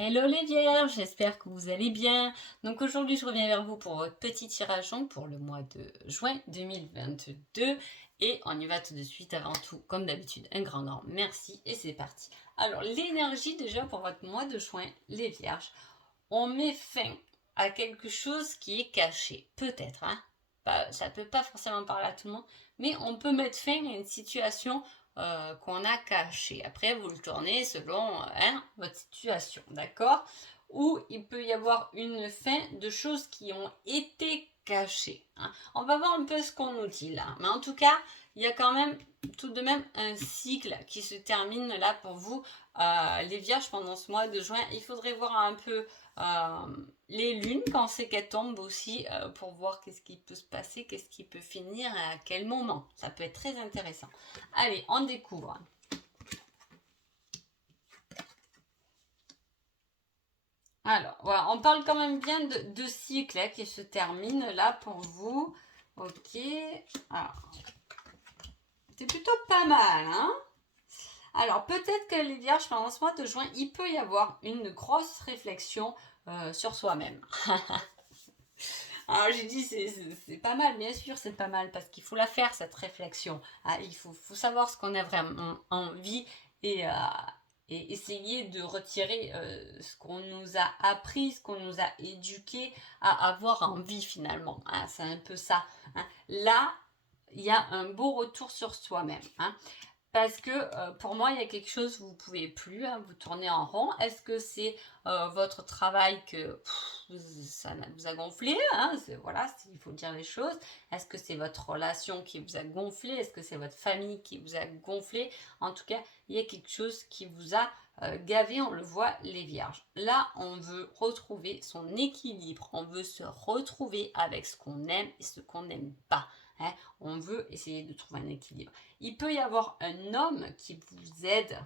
Hello les vierges, j'espère que vous allez bien. Donc aujourd'hui je reviens vers vous pour votre petit tirage pour le mois de juin 2022 et on y va tout de suite. Avant tout, comme d'habitude, un grand merci et c'est parti. Alors l'énergie déjà pour votre mois de juin, les vierges, on met fin à quelque chose qui est caché, peut-être, hein. Ça peut pas forcément parler à tout le monde, mais on peut mettre fin à une situation qu'on a cachée. Après, vous le tournez selon votre situation, d'accord? Ou il peut y avoir une fin de choses qui ont été cachées, hein. On va voir un peu ce qu'on nous dit là. Mais en tout cas, il y a quand même tout de même un cycle qui se termine là pour vous, les vierges, pendant ce mois de juin. Il faudrait voir un peu les lunes quand c'est qu'elles tombent aussi, pour voir qu'est-ce qui peut se passer, qu'est-ce qui peut finir et à quel moment. Ça peut être très intéressant. Allez, on découvre. Alors, voilà, on parle quand même bien de cycles qui se terminent là pour vous. Ok. Alors, c'est plutôt pas mal, hein? Alors, peut-être que les vierges, pendant ce mois de juin, il peut y avoir une grosse réflexion sur soi-même. Alors j'ai dit c'est pas mal, bien sûr c'est pas mal, parce qu'il faut la faire cette réflexion. Ah, il faut savoir ce qu'on a vraiment envie et, essayer de retirer ce qu'on nous a appris, ce qu'on nous a éduqué à avoir envie finalement. Ah, c'est un peu ça, hein. Là, il y a un beau retour sur soi-même, hein. Parce que pour moi, il y a quelque chose, vous ne pouvez plus, hein, vous tournez en rond. Est-ce que c'est votre travail que ça vous a gonflé, hein, voilà, il faut dire les choses. Est-ce que c'est votre relation qui vous a gonflé? Est-ce que c'est votre famille qui vous a gonflé? En tout cas, il y a quelque chose qui vous a gavé, on le voit, les vierges. Là, on veut retrouver son équilibre. On veut se retrouver avec ce qu'on aime et ce qu'on n'aime pas, hein. On veut essayer de trouver un équilibre. Il peut y avoir un homme qui vous aide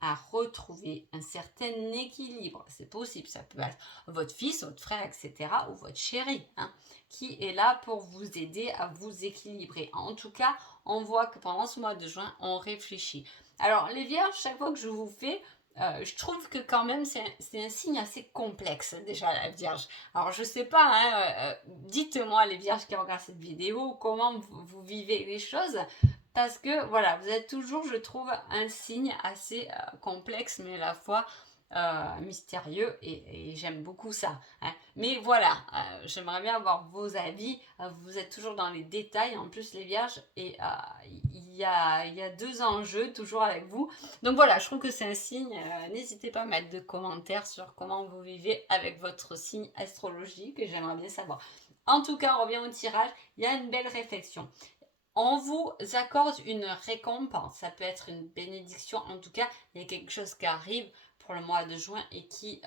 à retrouver un certain équilibre. C'est possible, ça peut être votre fils, votre frère, etc. ou votre chéri, hein, qui est là pour vous aider à vous équilibrer. En tout cas, on voit que pendant ce mois de juin, on réfléchit. Alors, les vierges, chaque fois que je vous fais, je trouve que quand même c'est un signe assez complexe déjà, la Vierge. Alors je sais pas, hein, dites-moi les Vierges qui regardent cette vidéo comment vous vivez les choses, parce que voilà, vous êtes toujours, je trouve, un signe assez complexe, mais à la fois mystérieux, et j'aime beaucoup ça, hein. Mais voilà, j'aimerais bien avoir vos avis. Vous êtes toujours dans les détails, en plus les vierges, et il y a deux enjeux toujours avec vous. Donc voilà, je trouve que c'est un signe. N'hésitez pas à mettre de commentaires sur comment vous vivez avec votre signe astrologique, et j'aimerais bien savoir. En tout cas, on revient au tirage. Il y a une belle réflexion. On vous accorde une récompense, ça peut être une bénédiction, en tout cas, il y a quelque chose qui arrive pour le mois de juin et qui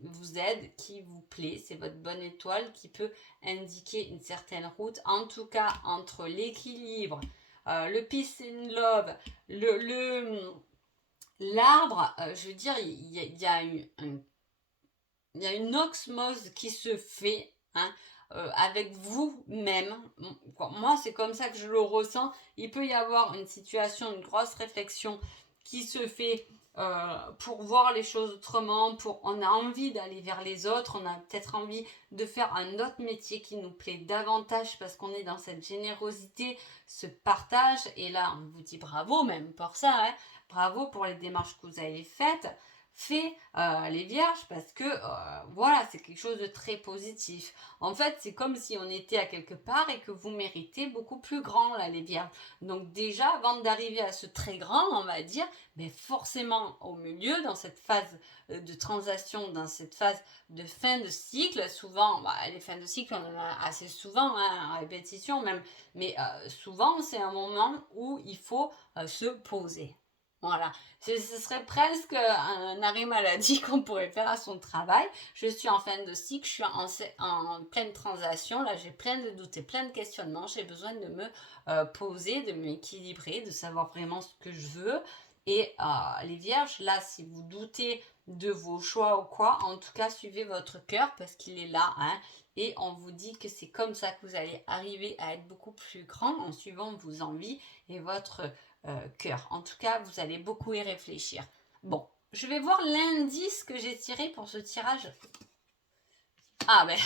vous aide, qui vous plaît, c'est votre bonne étoile qui peut indiquer une certaine route, en tout cas entre l'équilibre, le peace and love, l'arbre, je veux dire, il y a une osmose qui se fait, hein, avec vous-même. Moi, c'est comme ça que je le ressens. Il peut y avoir une situation, une grosse réflexion qui se fait pour voir les choses autrement, on a envie d'aller vers les autres, on a peut-être envie de faire un autre métier qui nous plaît davantage parce qu'on est dans cette générosité, ce partage. Et là, on vous dit bravo même pour ça, hein. Bravo pour les démarches que vous avez faites. Fait les vierges, parce que voilà, c'est quelque chose de très positif. En fait, c'est comme si on était à quelque part et que vous méritez beaucoup plus grand là, les vierges. Donc déjà, avant d'arriver à ce très grand, on va dire, mais forcément au milieu, dans cette phase de transition, dans cette phase de fin de cycle, souvent, les fins de cycle, on en a assez souvent, hein, en répétition même, mais souvent c'est un moment où il faut se poser. Voilà, ce serait presque un arrêt maladie qu'on pourrait faire à son travail. Je suis en fin de cycle, je suis en pleine transition, là j'ai plein de doutes et plein de questionnements, j'ai besoin de me poser, de m'équilibrer, de savoir vraiment ce que je veux. Et les vierges, là, si vous doutez de vos choix ou quoi, en tout cas, suivez votre cœur parce qu'il est là, hein, et on vous dit que c'est comme ça que vous allez arriver à être beaucoup plus grand en suivant vos envies et votre cœur. En tout cas, vous allez beaucoup y réfléchir. Bon, je vais voir l'indice que j'ai tiré pour ce tirage. Ah ben,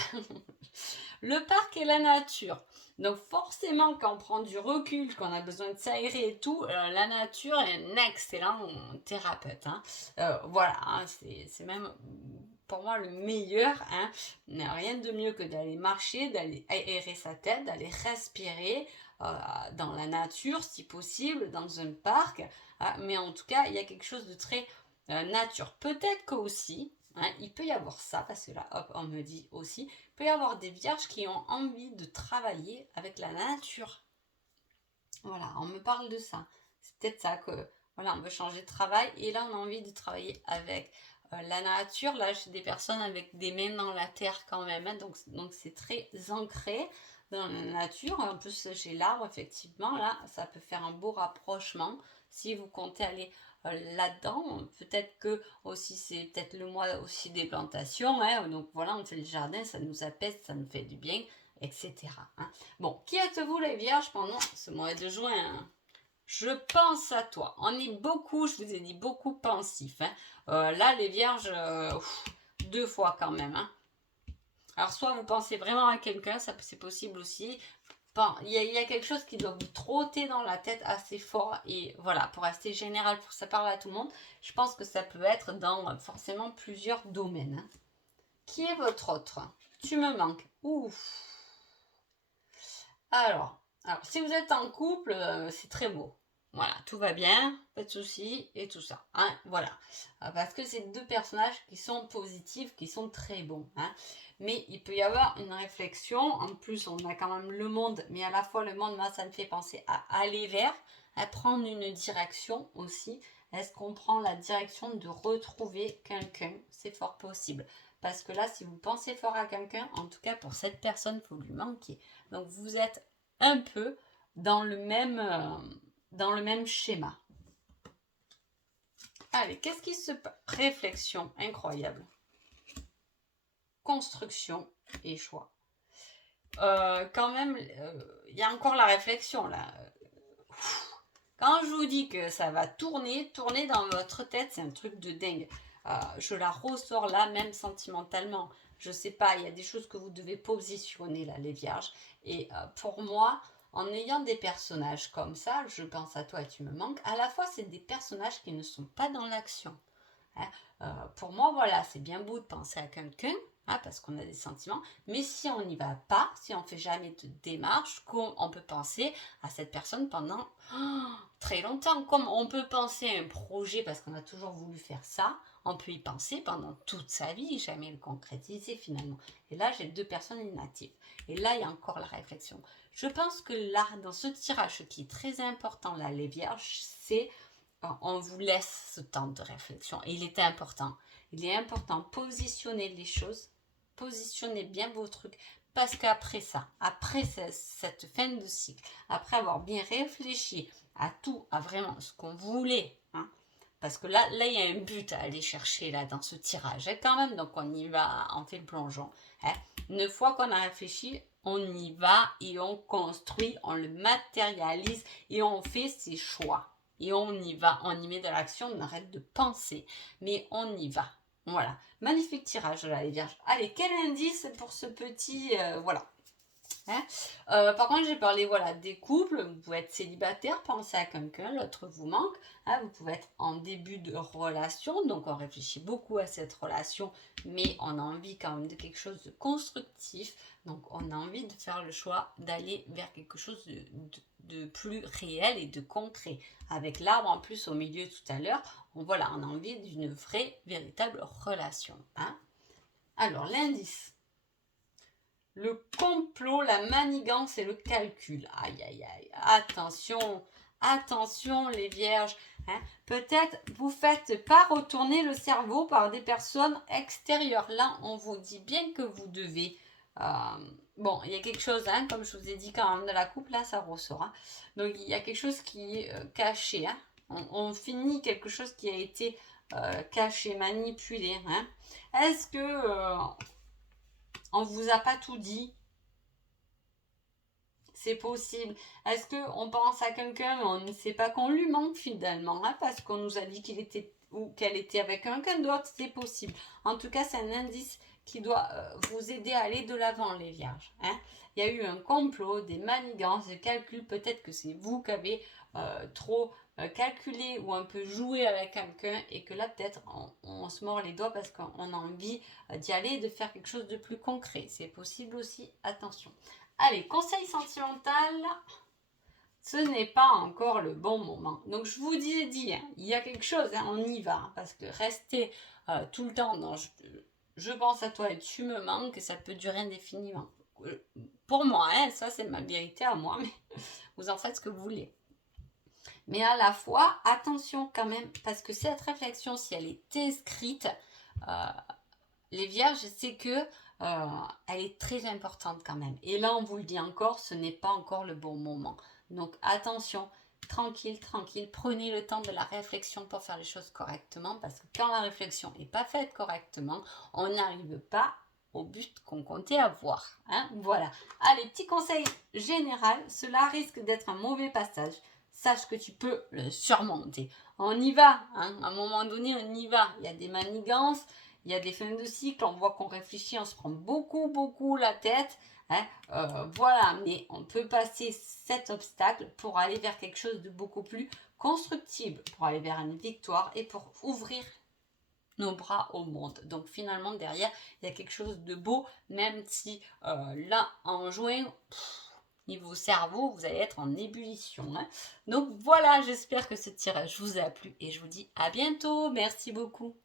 le parc et la nature. Donc forcément, quand on prend du recul, qu'on a besoin de s'aérer et tout, la nature est un excellent thérapeute. Hein. Voilà, hein, c'est même pour moi le meilleur. Hein. Il n'y a rien de mieux que d'aller marcher, d'aller aérer sa tête, d'aller respirer dans la nature, si possible, dans un parc. Hein. Mais en tout cas, il y a quelque chose de très nature. Peut-être que aussi, hein, il peut y avoir ça, parce que là, hop, on me dit aussi, il peut y avoir des vierges qui ont envie de travailler avec la nature. Voilà, on me parle de ça. C'est peut-être ça que, voilà, on veut changer de travail et là, on a envie de travailler avec la nature. Là, j'ai des personnes avec des mains dans la terre quand même, hein, donc c'est très ancré dans la nature. En plus, j'ai l'arbre, effectivement, là, ça peut faire un beau rapprochement. Si vous comptez aller là-dedans, peut-être que aussi c'est peut-être le mois aussi des plantations, hein, donc voilà, on fait le jardin, ça nous apaise, ça nous fait du bien, etc. Hein. Bon, qui êtes-vous les vierges pendant ce mois de juin? Hein? Je pense à toi. On est beaucoup, je vous ai dit, beaucoup pensifs. Hein. Là, les vierges, 2 fois quand même. Hein. Alors, soit vous pensez vraiment à quelqu'un, ça c'est possible aussi. Bon, il y a quelque chose qui doit vous trotter dans la tête assez fort. Et voilà, pour rester général, pour que ça parle à tout le monde, je pense que ça peut être dans forcément plusieurs domaines. Hein. Qui est votre autre? Tu me manques. Ouf. Alors, si vous êtes en couple, c'est très beau. Voilà, tout va bien, pas de soucis et tout ça. Hein, voilà. Parce que c'est 2 personnages qui sont positifs, qui sont très bons. Hein. Mais il peut y avoir une réflexion. En plus, on a quand même le monde, mais à la fois le monde, moi, ça me fait penser à aller vers, à prendre une direction aussi. Est-ce qu'on prend la direction de retrouver quelqu'un? C'est fort possible. Parce que là, si vous pensez fort à quelqu'un, en tout cas pour cette personne, il faut lui manquer. Donc vous êtes un peu dans le même schéma. Allez, qu'est-ce qui se passe? Réflexion incroyable. Construction et choix. Quand même, il y a encore la réflexion là. Quand je vous dis que ça va tourner dans votre tête, c'est un truc de dingue. Je la ressors là, même sentimentalement. Je sais pas, il y a des choses que vous devez positionner là, les vierges. Et pour moi, en ayant des personnages comme ça, je pense à toi et tu me manques, à la fois c'est des personnages qui ne sont pas dans l'action. Hein. Pour moi, voilà, c'est bien beau de penser à quelqu'un, hein, parce qu'on a des sentiments, mais si on n'y va pas, si on ne fait jamais de démarche, on peut penser à cette personne pendant très longtemps. Comme on peut penser à un projet parce qu'on a toujours voulu faire ça, on peut y penser pendant toute sa vie, jamais le concrétiser finalement. Et là, j'ai 2 personnes inactives. Et là, il y a encore la réflexion. Je pense que là, dans ce tirage, ce qui est très important là, les vierges, c'est on vous laisse ce temps de réflexion. Et il est important. Il est important de positionner les choses, positionnez bien vos trucs, parce qu'après ça, après cette fin de cycle, après avoir bien réfléchi à tout, à vraiment ce qu'on voulait, hein, parce que là, il y a un but à aller chercher là dans ce tirage, hein, quand même, donc on y va, on fait le plongeon. Hein. Une fois qu'on a réfléchi, on y va et on construit, on le matérialise et on fait ses choix. Et on y va, on y met de l'action, on arrête de penser, mais on y va. Voilà, magnifique tirage là les vierges. Allez, quel indice pour ce petit, voilà. Hein. Par contre, j'ai parlé voilà, des couples, vous pouvez être célibataire, pensez à quelqu'un, l'autre vous manque. Hein, vous pouvez être en début de relation, donc on réfléchit beaucoup à cette relation, mais on a envie quand même de quelque chose de constructif. Donc on a envie de faire le choix d'aller vers quelque chose de plus réel et de concret. Avec l'arbre en plus au milieu tout à l'heure, voilà, on a envie d'une vraie, véritable relation. Hein. Alors l'indice. Le complot, la manigance et le calcul. Aïe, aïe, aïe. Attention, attention les vierges. Hein. Peut-être vous faites pas retourner le cerveau par des personnes extérieures. Là, on vous dit bien que vous devez... bon, il y a quelque chose, hein, comme je vous ai dit quand même de la coupe, là, ça ressort. Hein. Donc, il y a quelque chose qui est caché. Hein. On finit quelque chose qui a été caché, manipulé. Hein. Est-ce que... on vous a pas tout dit? C'est possible. Est-ce qu'on pense à quelqu'un mais on ne sait pas qu'on lui manque finalement, hein, parce qu'on nous a dit qu'il était ou qu'elle était avec quelqu'un d'autre, c'est possible. En tout cas, c'est un indice qui doit vous aider à aller de l'avant, les vierges. Hein. Il y a eu un complot, des manigances, des calculs. Peut-être que c'est vous qui avez trop calculé ou un peu joué avec quelqu'un et que là, peut-être, on se mord les doigts parce qu'on a envie d'y aller et de faire quelque chose de plus concret. C'est possible aussi, attention. Allez, conseil sentimental. Ce n'est pas encore le bon moment. Donc je vous dis, hein, il y a quelque chose, hein, on y va. Hein, parce que rester tout le temps dans je pense à toi et tu me manques, ça peut durer indéfiniment. Pour moi, hein, ça c'est ma vérité à moi, mais vous en faites ce que vous voulez. Mais à la fois, attention quand même, parce que cette réflexion, si elle est écrite, les vierges, c'est que elle est très importante quand même. Et là, on vous le dit encore, ce n'est pas encore le bon moment. Donc attention, tranquille, tranquille, prenez le temps de la réflexion pour faire les choses correctement, parce que quand la réflexion n'est pas faite correctement, on n'arrive pas au but qu'on comptait avoir. Hein, voilà. Allez, petit conseil général, cela risque d'être un mauvais passage. Sache que tu peux le surmonter. On y va, hein, à un moment donné, on y va. Il y a des manigances, il y a des fins de cycle, on voit qu'on réfléchit, on se prend beaucoup la tête. Hein, voilà, mais on peut passer cet obstacle pour aller vers quelque chose de beaucoup plus constructible, pour aller vers une victoire et pour ouvrir nos bras au monde. Donc finalement, derrière, il y a quelque chose de beau, même si là, en juin, niveau cerveau, vous allez être en ébullition. Hein. Donc voilà, j'espère que ce tirage vous a plu et je vous dis à bientôt. Merci beaucoup.